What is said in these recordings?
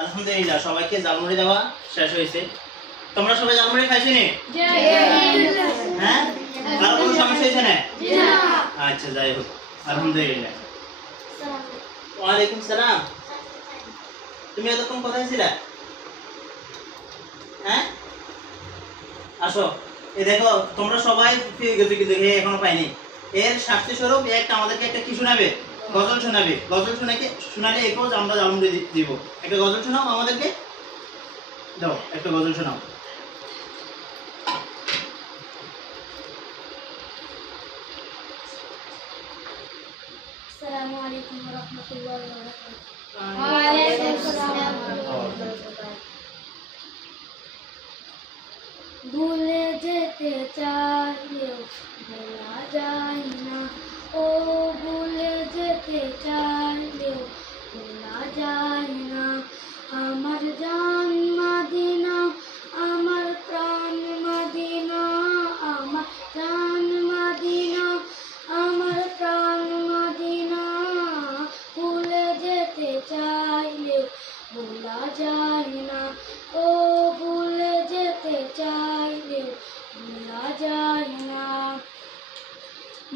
আলহামদুলিল্লাহ সবাইকে জালমুড়ি দেওয়া শেষ হয়েছে। তোমরা সবাই জালমুড়ি খাইছনি? হ্যাঁ, কারো কোনো সমস্যা হয়েছে না? আচ্ছা, যাই হোক, আলহামদুলিল্লাহ। ওয়ালাইকুম সালাম। তুমি এতক্ষণ কোথায় ছিলা? হ্যাঁ, আসো। এই দেখো, তোমরা সবাই পেয়ে গেছো কিন্তু এখনো পাইনি। এর শাস্তি স্বরূপ একটা আমাদেরকে একটা কি শোনাবে? গজল শোনাবে। গজল শোনালে এরপর আমরা জালমুড়ি দিব। একটা গজল শোনাও আমাদেরকে, দাও একটা গজল শোনাও। আসসালামু আলাইকুম ওয়া রাহমাতুল্লাহি ওয়া বারাকাতুহু। ওয়া আলাইকুম আসসালাম ওয়া রাহমাতুল্লাহি ওয়া বারাকাতুহু। ভুলে যেতে চাইলেও ভোলা যায় না, ও ভুলে যেতে চাইলেও ভোলা যায় না। আমার জান মদিনা, আমার প্রাণ মদিনা, আমার জান মদিনা, আমার প্রাণ মদিনা। ভুলে যেতে চাইলেও ভোলা যায় না, ও ভুলে যেতে চাইলেও ভোলা যায় না।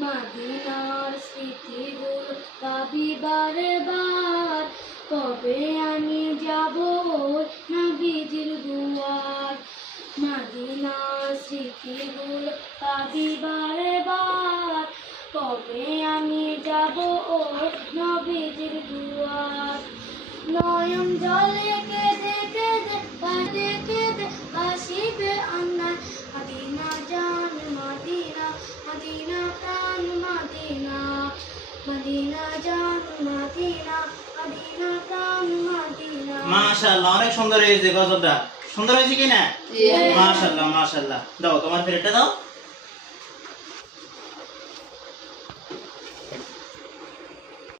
মদিনার স্মৃতিগুলো ভাবি বারে বার, কবে আমি যাব ওই নবীজির দুয়ার। মদিনার স্মৃতিগুলো ভাবি বারে বার, কবে আমি যাব ওই নবীজির দুয়ার। নয়ন জলে কেঁদে কেঁদে কাঁদে কেঁদে আসিবে আন্নার। মদিনা জান মদিনা, মদিনা প্রাণ মদিনা, মদিনা জান মদিনা, মদিনা প্রাণ মদিনা। মাশাআল্লাহ, অনেক সুন্দর হয়েছে গজলটা। সুন্দর হয়েছে কি না? মাশাআল্লাহ মাশাআল্লাহ। দাও তোমার প্লেটটা দাও।